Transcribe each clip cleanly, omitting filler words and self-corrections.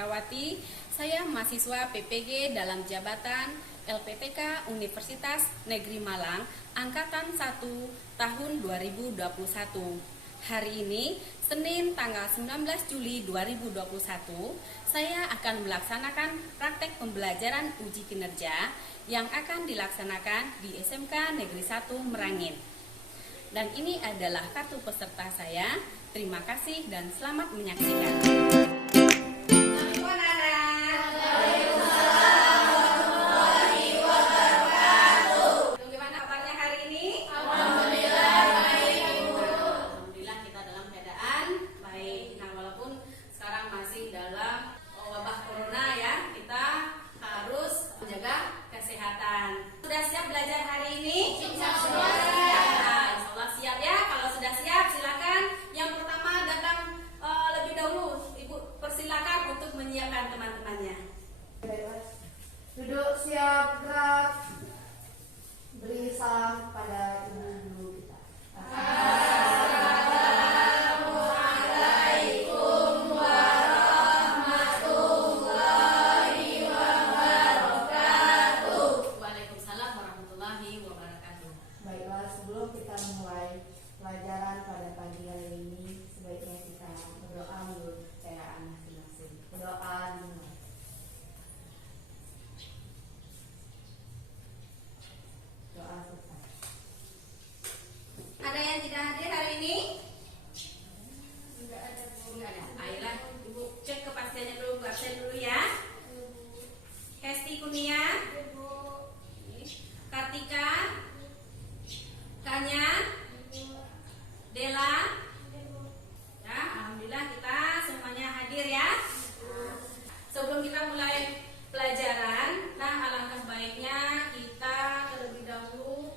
Herawati. Saya mahasiswa PPG dalam jabatan LPTK Universitas Negeri Malang Angkatan 1 tahun 2021. Hari ini, Senin tanggal 19 Juli 2021, saya akan melaksanakan praktek pembelajaran uji kinerja yang akan dilaksanakan di SMK Negeri 1 Merangin. Dan ini adalah kartu peserta saya. Terima kasih dan selamat menyaksikan. Sudah siap belajar hari ini? Insya Allah siap ya. Kalau sudah siap, silakan. Yang pertama datang lebih dahulu. Ibu persilakan untuk menyiapkan teman-temannya. Duduk siap, gerak. Beri salam pada ibu-ibu kita. Baiklah, sebelum kita memulai pelajaran pada pagi hari ini, sebaiknya kita berdoa menurut kepercayaan masing-masing. Berdoa dimulai. Doa selesai. Ada yang tidak hadir hari ini? Tidak ada. Enggak ada. Ayolah, Ibu cek kepastiannya dulu, absen dulu ya. Hesti Kunia, Kartika, Kanya, Dela. Ya, alhamdulillah kita semuanya hadir ya. Sebelum kita mulai pelajaran, nah alangkah baiknya kita terlebih dahulu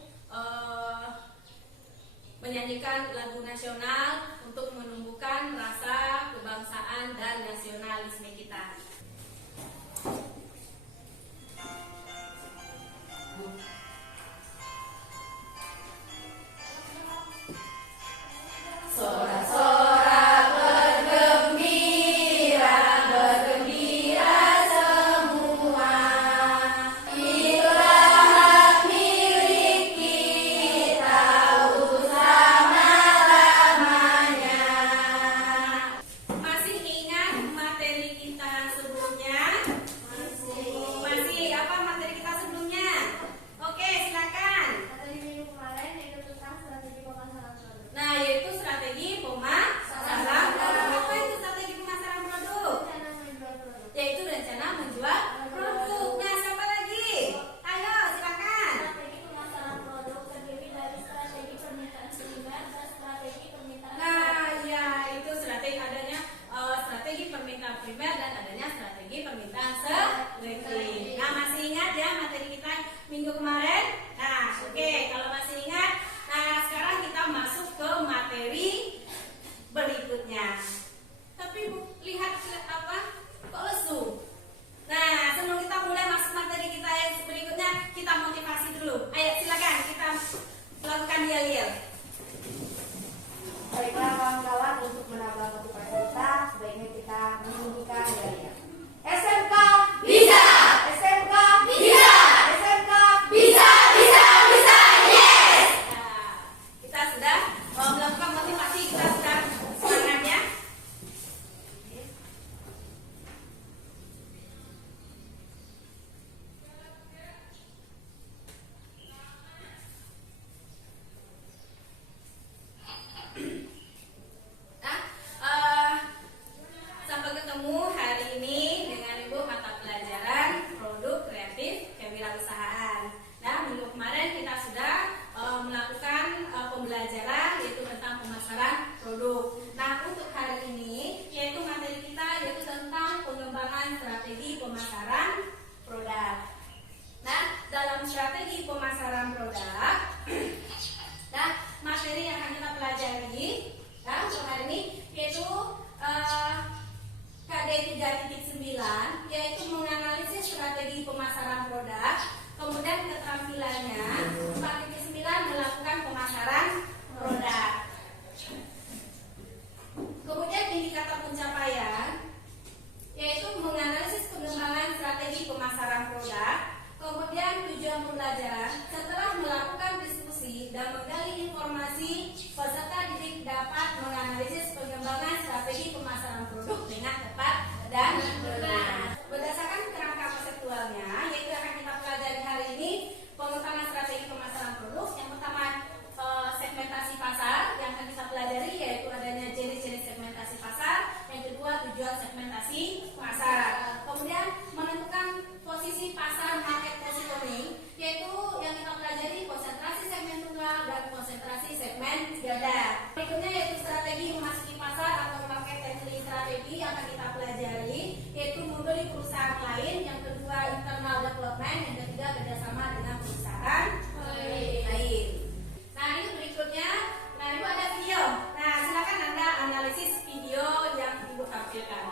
menyanyikan lagu nasional untuk menumbuhkan rasa kebangsaan dan nasionalisme kita. Sorak-sorak bergembira, bergembira semua. Itulah hak milik kita selama-lamanya. Masih ingat materi kita sebelumnya? Masih apa materi kita sebelumnya? Oke, silakan. Materi minggu kemarin yaitu tentang strategi pemasaran produk. Nah, yaitu strategi pemasaran produk. Apa itu strategi pemasaran produk? Rencana menjual produk. Yaitu rencana menjual produk. Nah, siapa lagi? Ayo, silakan. Strategi pemasaran produk terdiri dari strategi permintaan primer dan strategi permintaan Nah, ya itu strategi adanya strategi permintaan primer dan adanya strategi permintaan selektif. Nah, masih ingat ya materi kita minggu kemarin? Nah, oke, kalau masih ingat, nah sekarang kita masuk ke materi berikutnya. Tapi Bu, lihat apa? Kok lesu? Nah, sebelum kita mulai masuk materi kita yang berikutnya, kita motivasi dulu. Ayo silakan kita lakukan yel-yel. Baiklah kawan-kawan, untuk menambah motivasi kita, sebaiknya kita menyanyikan gaya. SMK bisa, SMK bisa, SMK bisa, bisa, bisa, yes. Nah, kita sudah melakukan motivasi, kita sudah semangat ya. Nah, sampai ketemu hari ini dengan Ibu mata pelajaran produk kreatif kewirausahaan. Nah, minggu kemarin kita sudah melakukan pembelajaran yaitu tentang pemasaran produk. Nah, untuk hari ini yaitu materi kita yaitu tentang pengembangan strategi pemasaran produk. Nah, dalam strategi pemasaran produk, nah materi yang akan kita pelajari, nah untuk hari ini yaitu KD 3.9 yaitu menganalisis strategi pemasaran produk. Kemudian keterampilannya 4.9 melakukan pemasaran produk. Kemudian indikator pencapaian yaitu produk. Kemudian tujuan pembelajaran setelah melakukan diskusi dan menggali informasi, peserta didik dapat menganalisis pengembangan strategi pemasaran produk dengan tepat dan benar. Berdasarkan kerangka konseptualnya, yaitu akan kita pelajari hari ini, pengembangan strategi pemasaran produk. Yang pertama segmentasi pasar yang akan kita pelajari, yaitu adanya jenis-jenis segmentasi pasar. Yang kedua tujuan segmentasi pasar. Kemudian menentukan posisi pasar, market positioning, yaitu yang kita pelajari konsentrasi segmen tunggal dan konsentrasi segmen ganda. Berikutnya yaitu strategi memasuki pasar atau market entry strategi yang akan kita pelajari, yaitu membeli perusahaan lain. Yang kedua internal development. Yang ketiga kerjasama dengan perusahaan lain. Nah ini berikutnya, nah itu ada video. Nah silakan Anda analisis video yang Ibu tampilkan.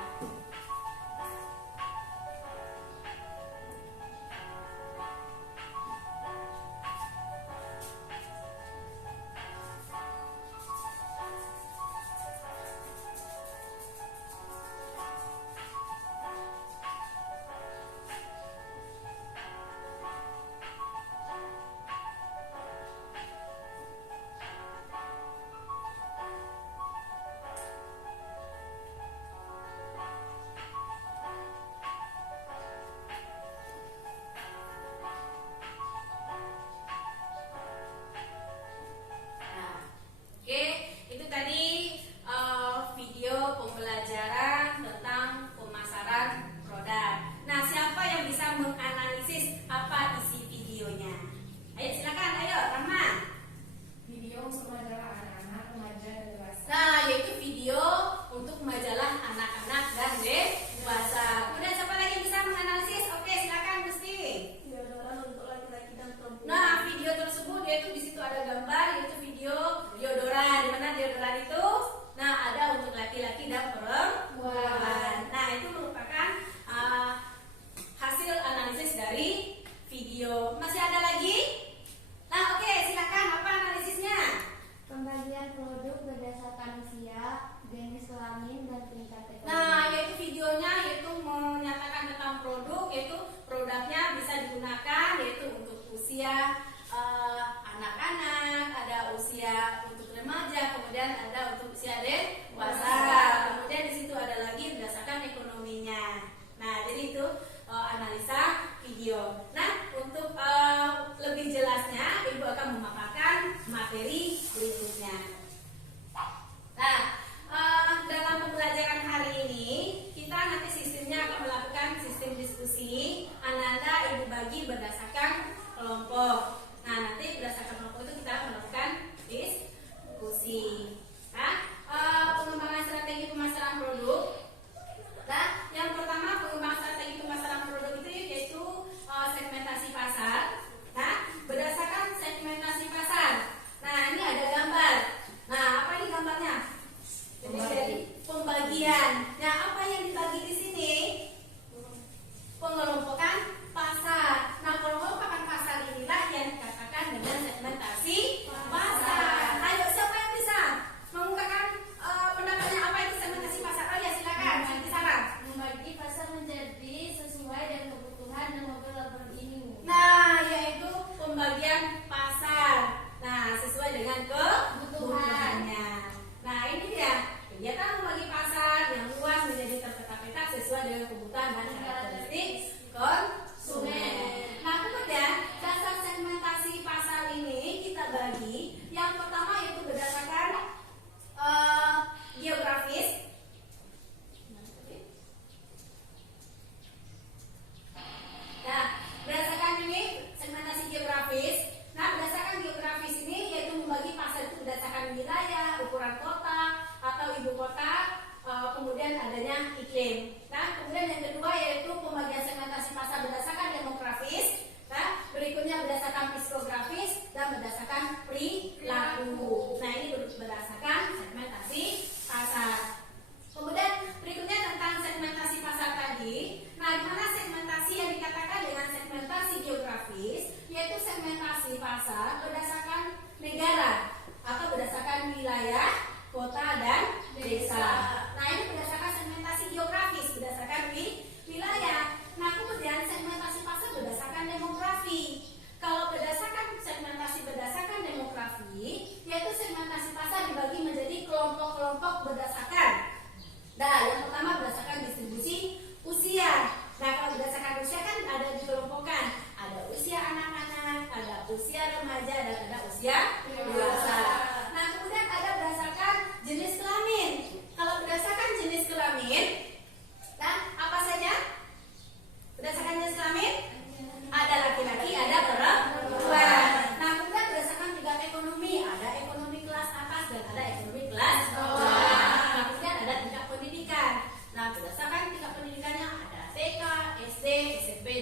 Kemudian adanya iklim. Nah, kemudian yang kedua yaitu pembagian segmentasi pasar berdasarkan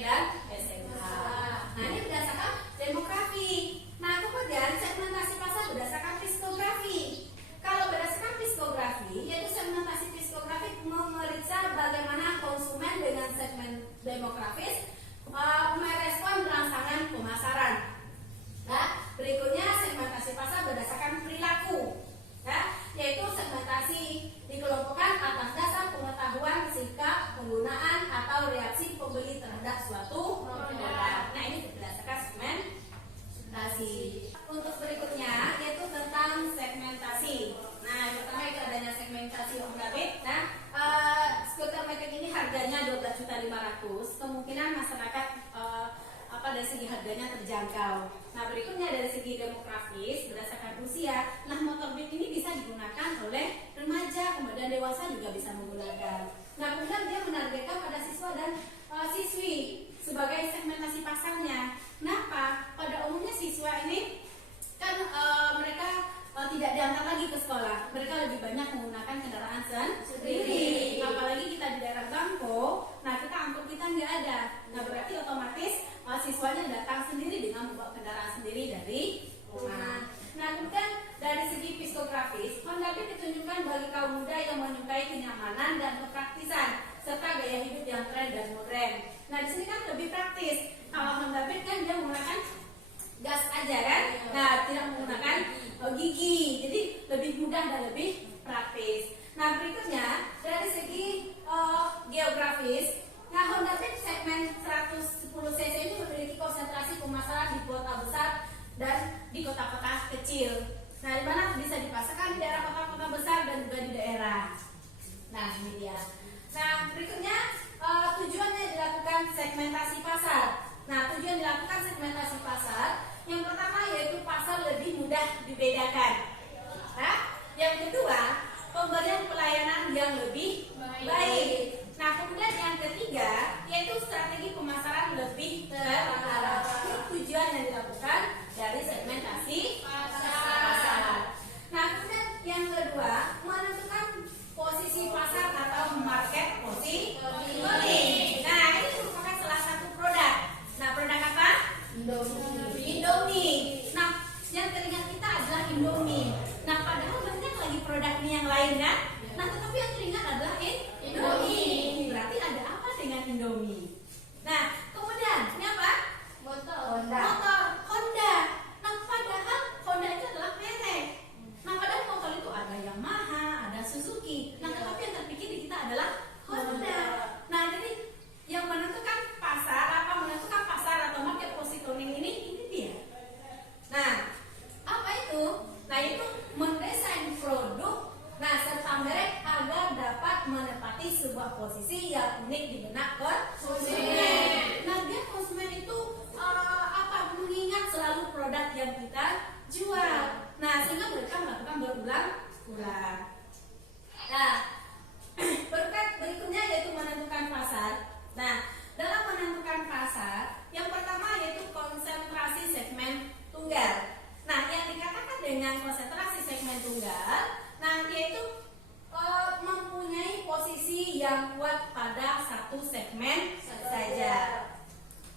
dan SMK. Nah, ini berdasarkan demografi. Nah, kemudian segmentasi pasar berdasarkan psikografi. Kalau berdasarkan psikografi, yaitu segmentasi psikografi memeriksa bagaimana konsumen dengan segmen demografis merespon rangsangan pemasaran. Nah, berikutnya segmentasi pasar berdasarkan perilaku, ya, yaitu segmentasi dikelompokkan atas dasar pengetahuan sikap, penggunaan atau reaksi pembeli terhadap suatu produk. Nah, ini berdasarkan segmentasi. Untuk berikutnya yaitu tentang segmentasi. Nah, yang pertama itu adanya segmentasi Honda Beat. Nah, skuter metik ini harganya 12.500.000. Kemungkinan masyarakat dari segi harganya terjangkau. Nah, berikutnya dari segi demografis berdasarkan usia. Nah, motor Beat ini bisa digunakan oleh remaja, kemudian dewasa juga bisa menggunakan. Nah, kemudian dia menargetkan pada siswa dan siswi sebagai segmentasi pasarnya. Kenapa? Pada umumnya siswa ini kan mereka tidak diantar lagi ke sekolah. Mereka lebih banyak menggunakan kendaraan sendiri. Apalagi kita di daerah Bangko, nah kita angkut kita nggak ada. Nah, berarti otomatis siswanya datang sendiri dengan membawa kendaraan sendiri dari rumah. Nah, kemudian dari segi psikografis, Honda Beat ditunjukkan bagi kaum muda yang menyukai kenyamanan dan kepraktisan serta gaya hidup yang tren dan modern. Nah, di sini kan lebih praktis. Kalau Honda Beat kan dia menggunakan gas aja kan, nah tidak menggunakan gigi, jadi lebih mudah dan lebih praktis. Nah, berikutnya dari segi geografis, nah Honda Beat segmen 110 cc ini memiliki konsentrasi pemasaran di kota besar dan di kota-kota kecil. Nah, di mana bisa dipasarkan di daerah kota-kota besar dan juga di daerah. Nah, ini dia. Nah, berikutnya tujuannya dilakukan segmentasi pasar. Nah, tujuan dilakukan segmentasi pasar yang pertama yaitu pasar lebih mudah dibedakan. Nah, yang kedua pemberian pelayanan yang lebih baik. Nah, kemudian yang ketiga yaitu strategi pemasaran lebih terarah. Ini tujuan yang dilakukan dari segmentasi pasar. Nah, kemudian yang kedua menentukan posisi pasar atau market positioning. Nah, ini merupakan salah satu produk. Nah, produk apa? Indomie. Nah, yang teringat kita adalah Indomie. Nah, padahal banyak lagi produk ini yang lain kan? Nah, tetapi yang teringat adalah Indomie. Berarti ada apa dengan Indomie? Nah, kemudian ini apa? Motor Honda. Nah, padahal Honda itu adalah merek. Nah, padahal motor itu ada Yamaha, ada Suzuki. Nah, tetapi yang terpikir di kita adalah Honda. Nah, jadi yang menentukan pasar atau market positioning ini dia. Nah, apa itu? Nah, itu mendesain produk, nah serta merek agar dapat menempati sebuah posisi yang unik di benak konsumen. Nah, dia konsumen itu mengingat selalu produk yang kita jual. Nah, sehingga mereka melakukan berulang-ulang. Nah, berikutnya yaitu menentukan pasar. Nah, dalam menentukan pasar, yang pertama yaitu konsentrasi segmen tunggal. Nah, yang dikatakan dengan konsentrasi segmen tunggal, nah yaitu mempunyai posisi yang kuat pada satu segmen saja.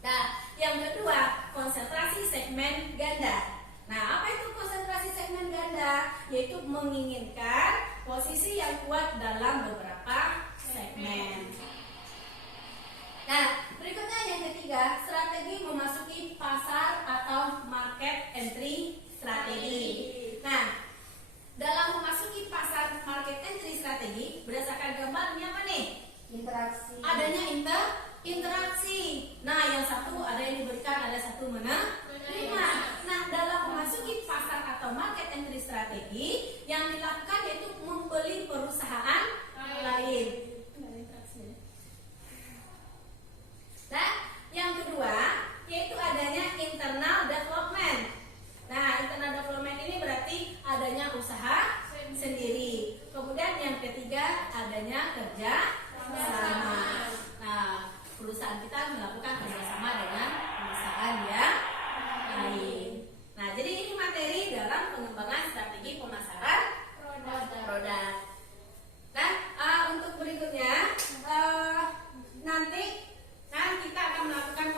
Nah, yang kedua konsentrasi segmen ganda. Nah, apa itu konsentrasi segmen ganda? Yaitu menginginkan posisi yang kuat dalam beberapa segmen. Nah, berikutnya yang ketiga, strategi memasuki pasar atau market entry strategi. Nah, dalam memasuki pasar market entry strategi, berdasarkan gambar ini apa nih? Interaksi. Adanya interaksi. Nah, yang satu ada yang diberikan, ada satu menerima. Nah, dalam memasuki pasar atau market entry strategi, yang dilakukan yaitu membeli perusahaan lain. Nah, yang kedua yaitu adanya internal development. Nah, internal development ini berarti adanya usaha sendiri. Kemudian yang ketiga adanya kerja sama. Nah, perusahaan kita melakukan kerjasama dengan perusahaan yang lain. Nah, jadi ini materi dalam pengembangan strategi pemasaran produk. Nah, untuk berikutnya nanti kita akan melakukan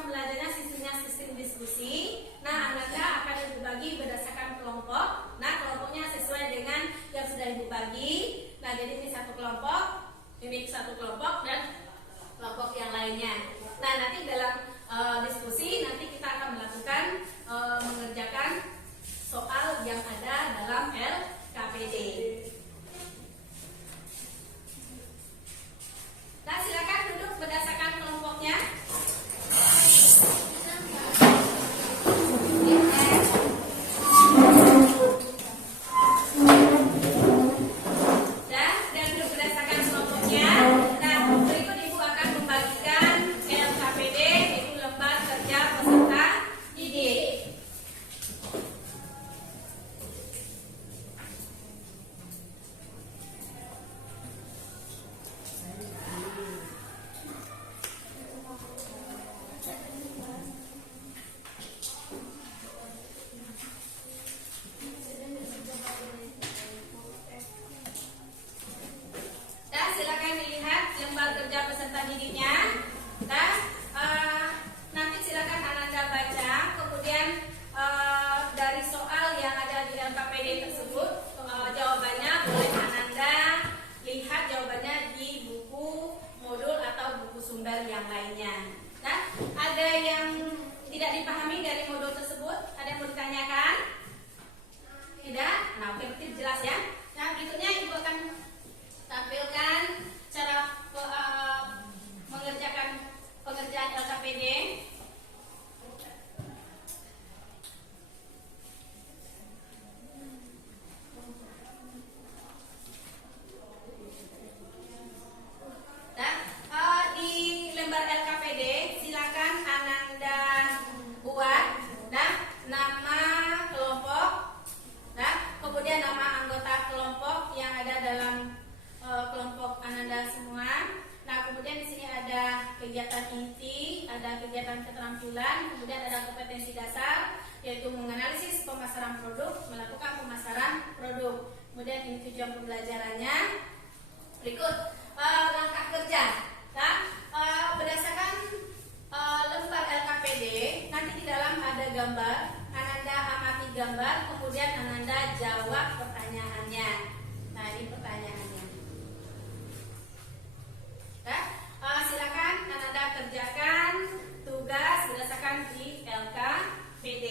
lainnya. Nah, ada yang tidak dipahami dari modul tersebut? Ada yang mau ditanyakan? Tidak? Nah, oke, berarti jelas ya. Nah, berikutnya Ibu akan tampilkan cara mengerjakan pengerjaan LKPD. Di lembar LKPD silakan Ananda buat nama kelompok, kemudian nama anggota kelompok yang ada dalam kelompok Ananda semua. Nah, kemudian di sini ada kegiatan inti, ada kegiatan keterampilan, kemudian ada kompetensi dasar, yaitu menganalisis pemasaran produk, melakukan pemasaran produk. Kemudian ini tujuan pembelajarannya. Berikut langkah kerja. Berdasarkan lembar LKPD, nanti di dalam ada gambar. Ananda amati gambar, kemudian Ananda jawab pertanyaannya. Nah, ini pertanyaannya. Silakan Ananda kerjakan tugas berdasarkan di LKPD.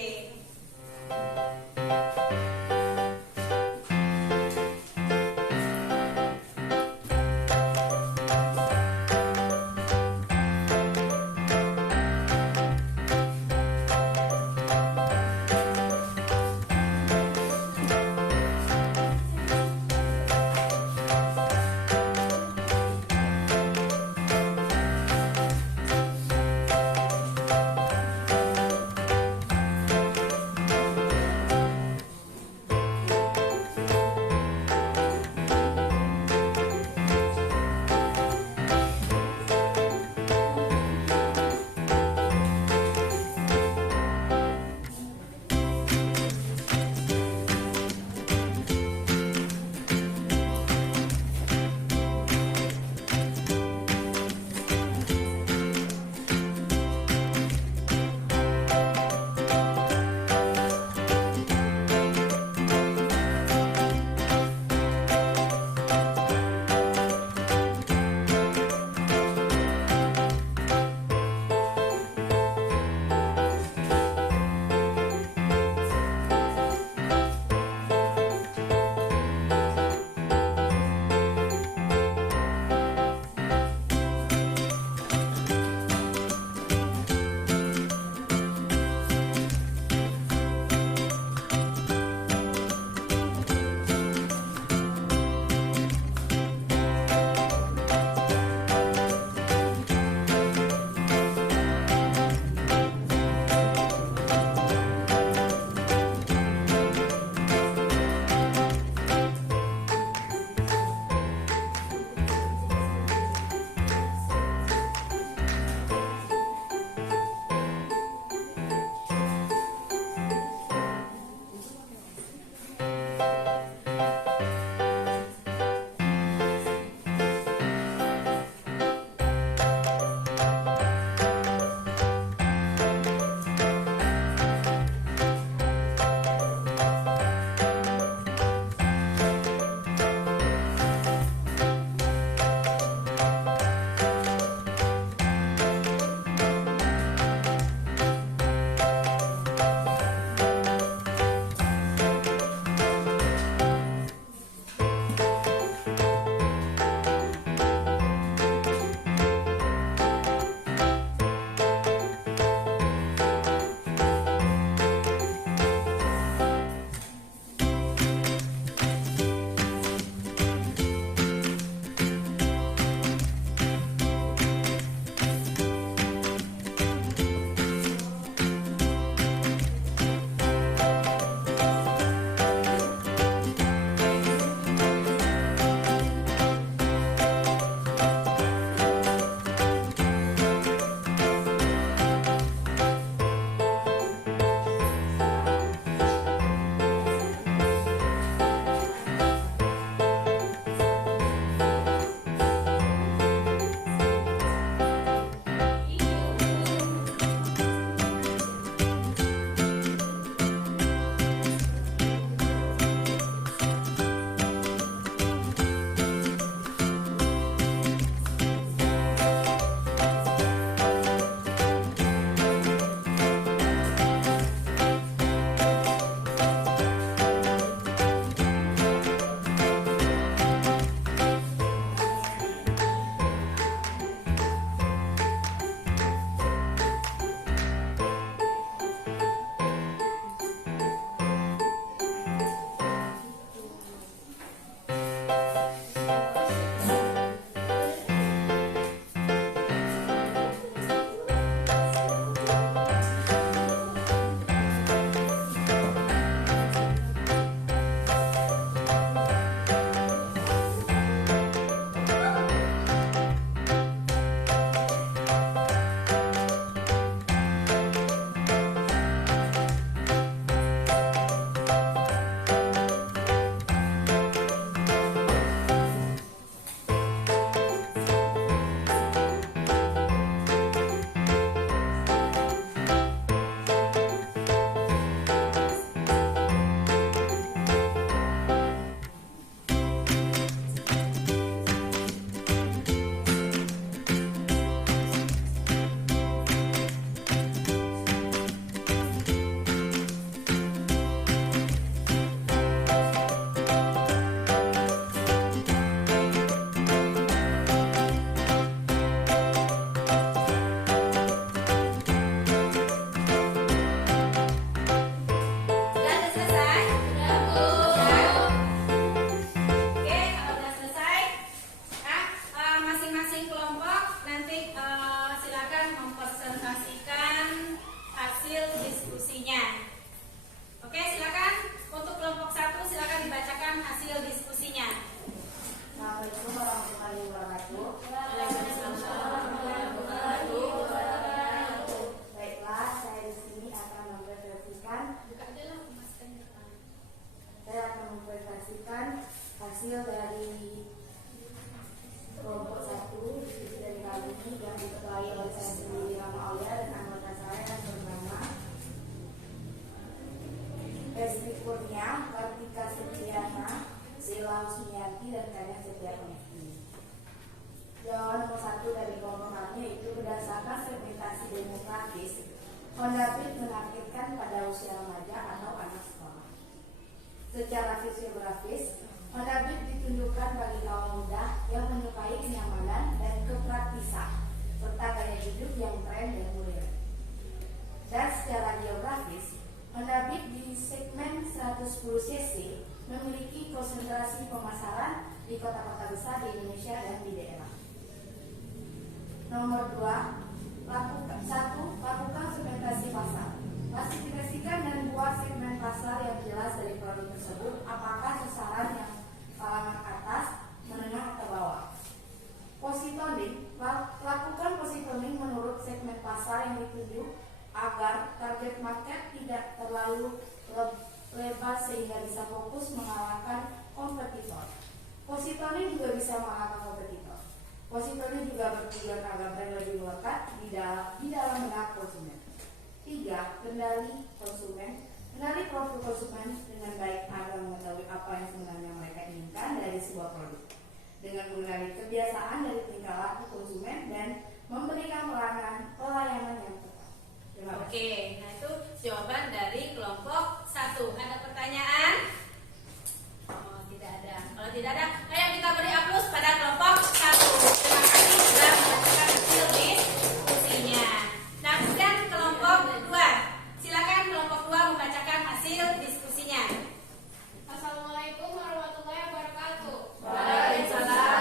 Kurnia, Kartika Setiana, Sila Husniati, dan Kanya Setia Penesti. Jawaban nomor 1 dari kelompok kami yaitu berdasarkan segmentasi demografis, Hondabit menargetkan pada usia remaja atau anak sekolah. Secara fisiografis, Hondabit ditunjukkan bagi kaum muda yang menyukai kenyamanan dan kepraktisan, serta gaya hidup yang tren dan modern. Dan secara geografis, Hondabit di segmen 110 cc memiliki konsentrasi pemasaran di kota-kota besar di Indonesia dan di daerah. Nomor 2, lakukan segmentasi pasar. Klasifikasikan dan buat segmen pasar yang jelas dari produk tersebut, apakah sasaran yang kalangan atas, menengah, atau bawah. Positioning, lakukan positioning menurut segmen pasar yang dituju agar target market tidak terlalu lebar sehingga bisa fokus mengalahkan kompetitor. Positioning juga bisa mengalahkan kompetitor. Positioning juga bertujuan agar brand lebih melekat di dalam benak konsumen. 3. Kendali konsumen. Kendali profil konsumen dengan baik agar mengetahui apa yang sebenarnya mereka inginkan dari sebuah produk. Dengan mengenali kebiasaan dari tingkah laku konsumen dan memberikan pelayanan yang tepat. Terima kasih. Oke, nah itu jawaban dari kelompok 1. Ada pertanyaan? Oh, tidak ada. Kalau tidak ada, ayo kita beri aplaus pada kelompok 1. Terima kasih sudah membacakan hasil diskusinya. Nah, sekarang kelompok 2. Silakan kelompok 2 membacakan hasil diskusinya. Assalamualaikum warahmatullahi wabarakatuh. Waalaikumsalam.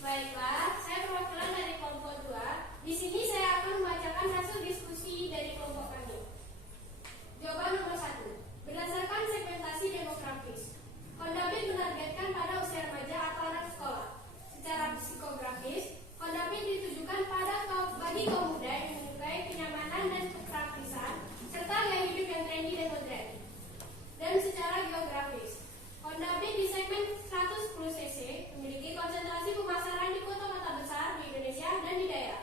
Baiklah, saya perwakilan dari kelompok 2. Di sini saya akan membacakan hasil diskusi dari kelompok kami. Jawaban nomor 1. Berdasarkan segmentasi demografis, Hondabit menargetkan pada usia remaja atau anak sekolah. Secara psikografis, Hondabit ditujukan bagi kaum muda yang menyukai kenyamanan dan kepraktisan, serta gaya hidup yang trendy dan modern. Dan secara geografis, Hondabit di segmen 110 cc memiliki konsentrasi pemasaran di kota-kota besar di Indonesia dan di daerah.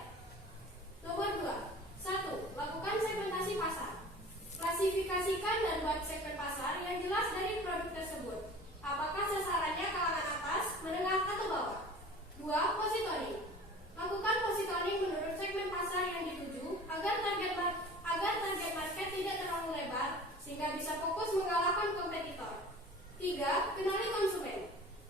Nomor 2. 1. Lakukan segmentasi pasar. Klasifikasikan dan buat segmen pasar yang jelas dari produk tersebut. Apakah sasarannya kalangan atas, menengah, atau bawah? 2. Positioning. Lakukan positioning menurut segmen pasar yang dituju agar target market tidak terlalu lebar sehingga bisa fokus mengalahkan kompetitor. 3. Kenali konsumen.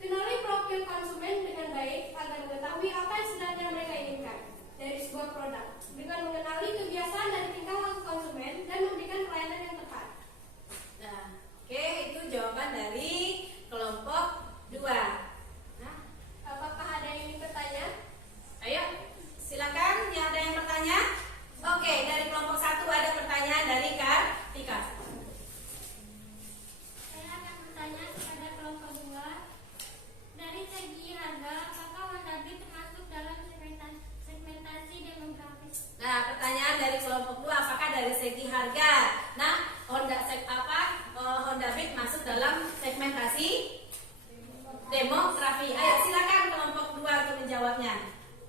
Kenali profil konsumen dengan baik agar mengetahui apa yang sebenarnya mereka inginkan dari sebuah produk dengan mengenali kebiasaan dan tingkah laku konsumen dan memberikan pelayanan yang tepat. Nah, oke, itu jawaban dari kelompok 2. Nah, Apakah ada yang ingin bertanya? ayo, silakan yang ada yang bertanya. Oke, dari kelompok 1 ada pertanyaan dari Kartika. Saya akan bertanya kepada kelompok 2. Dari segi harga, apakah Hondabit termasuk dalam segmentasi demografis? Nah, pertanyaan dari kelompok 2, apakah dari segi harga? Nah, Hondabit masuk dalam segmentasi demografi. Ayo, silakan kelompok 2 untuk menjawabnya.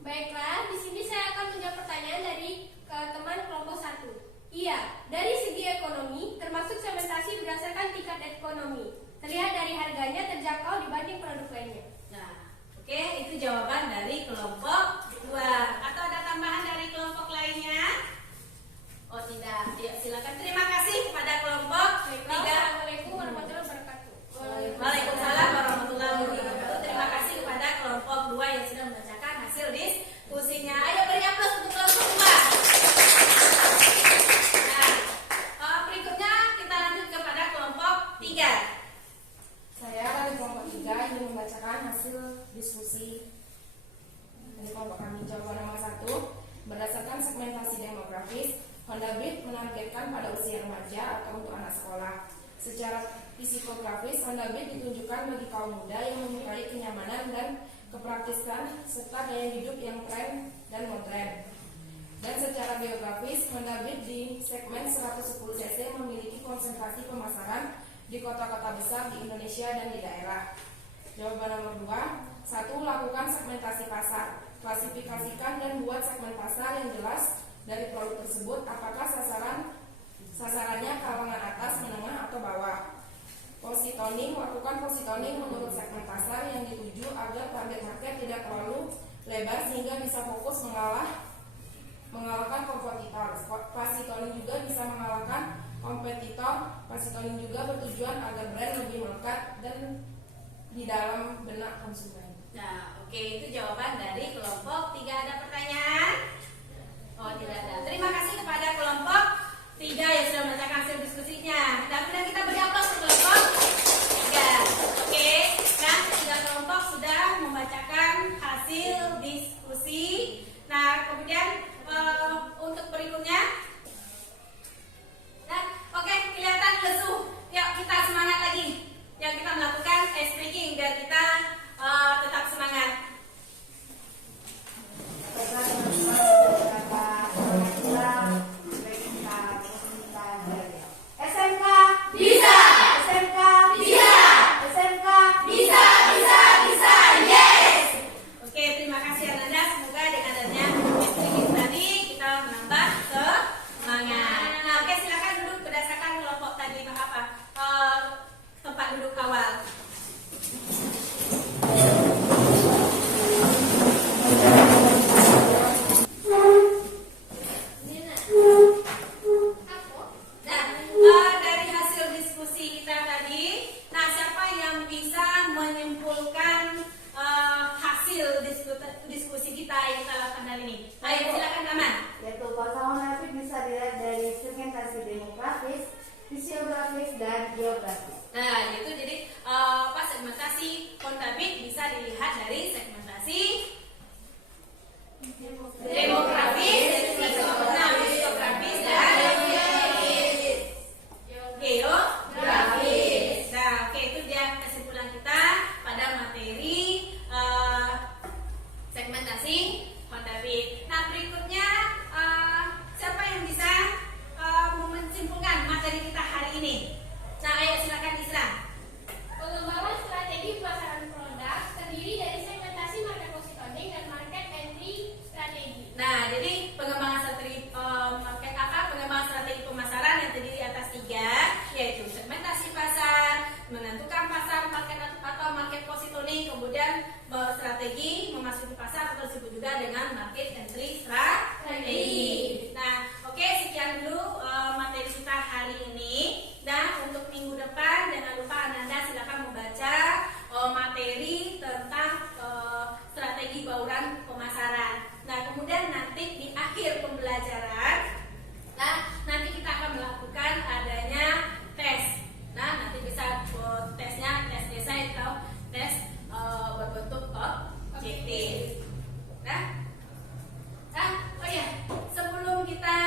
Baiklah, di sini saya akan menjawab pertanyaan dari teman kelompok 1. Iya, dari segi ekonomi, termasuk segmentasi berdasarkan tingkat ekonomi. Terlihat dari harganya terjangkau dibanding produk lainnya. Nah, oke, itu jawaban dari kelompok 2. Atau ada tambahan dari kelompok lainnya? Oh, tidak. Ya, silakan. Terima kasih kepada kelompok 3. Assalamualaikum warahmatullahi wabarakatuh. Waalaikumsalam warahmatullahi wabarakatuh. Terima kasih kepada kelompok 2 yang sudah membacakan hasil diskusinya. Ayo beri aplaus untuk kelompok 2. Nah, berikutnya kita lanjut kepada kelompok 3. Saya dari kelompok 3 ingin membacakan hasil diskusi dari kelompok kami. Jawaban nomor 1. Berdasarkan segmentasi demografis, Hondabit menargetkan pada usia remaja atau untuk anak sekolah. Secara psikografis, Hondabit ditunjukkan bagi kaum muda yang menyukai kenyamanan dan kepraktisan serta gaya hidup yang tren dan modern. Dan secara geografis, Hondabit di segmen 110 cc memiliki konsentrasi pemasaran di kota-kota besar di Indonesia dan di daerah. Jawaban nomor 2. 1. Lakukan segmentasi pasar. Klasifikasikan dan buat segmen pasar yang jelas dari produk tersebut, apakah sasaran Sasarannya kalangan atas, menengah, atau bawah. Positioning, melakukan positioning menurut segmen pasar yang dituju agar target market tidak terlalu lebar sehingga bisa fokus mengalahkan kompetitor. Positioning juga bisa mengalahkan kompetitor. Positioning juga bertujuan agar brand lebih melekat dan di dalam benak konsumen. Nah, oke, itu jawaban dari kelompok 3. Ada pertanyaan? Oh, tidak ada. Terima kasih kepada kelompok 3 yang sudah membacakan hasil diskusinya. Dan kemudian kita beri aplaus untuk kelompok 3. Oke, kan 3 kelompok sudah membacakan hasil diskusi. Nah, kemudian untuk berikutnya. Nah, oke, kelihatan lesu. Yuk, kita semangat lagi. Yang kita melakukan ice breaking biar kita tetap semangat. Baiklah teman-teman, beberapa SMK bisa, SMK bisa, SMK bisa, yes. Oke, terima kasih Ananda. Semoga dengan adanya ice breaking tadi kita menambah semangat. Nah, oke, silakan duduk berdasarkan kelompok tadi apa? Tempat duduk awal. Nah, dari hasil diskusi kita tadi, nah siapa yang bisa menyimpulkan hasil diskusi kita yang kita lakukan hari ini? Ayo, silakan Aman. Yaitu pasar munafik bisa dilihat dari segmentasi demografis, fisiografis, dan geografis. Nah, itu jadi segmentasi kontabit bisa dilihat dari segmentasi demografis, fisiografis, dan geografis. Nah, oke, itu dia kesimpulan kita pada materi segmentasi kontabit. Nah, berikutnya siapa yang bisa menyimpulkan materi kita hari ini? Nah, ayo silakan Isra. Pengembangan strategi pemasaran produk terdiri dari segmentasi market positioning dan market entry strategi. Nah, jadi pengembangan strategi pengembangan strategi pemasaran yang terdiri atas 3, yaitu segmentasi pasar, menentukan pasar market atau market positioning, kemudian strategi memasuki pasar atau disebut juga dengan market entry strategi. Nah, oke, sekian dulu materi kita hari ini. Nah, untuk minggu depan jangan lupa Ananda silakan membaca materi tentang strategi bauran pemasaran. Nah, kemudian nanti di akhir pembelajaran, nah nanti kita akan melakukan adanya tes. Nah, nanti bisa tesnya tes esai atau tes berbentuk objektif. Nah, oh ya, sebelum kita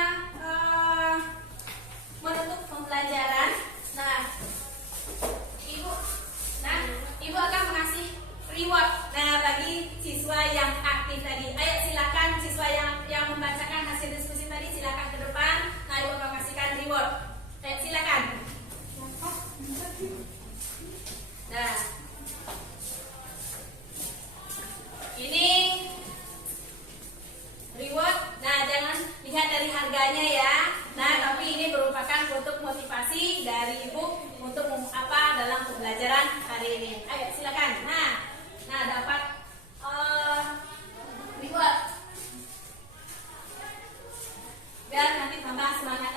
menutup pembelajaran, ibu akan mengasih reward. Nah, bagi siswa yang aktif tadi, ayo silakan siswa yang membacakan hasil diskusi tadi silakan ke depan. Nah, ibu akan kasihkan reward. Silakan. Nah, ini reward. Nah, jangan lihat dari harganya ya. Nah, tapi ini merupakan bentuk motivasi dari ibu untuk dalam pembelajaran hari ini. Ayo silakan. Nah dapat reward. Biar nanti tambah semangat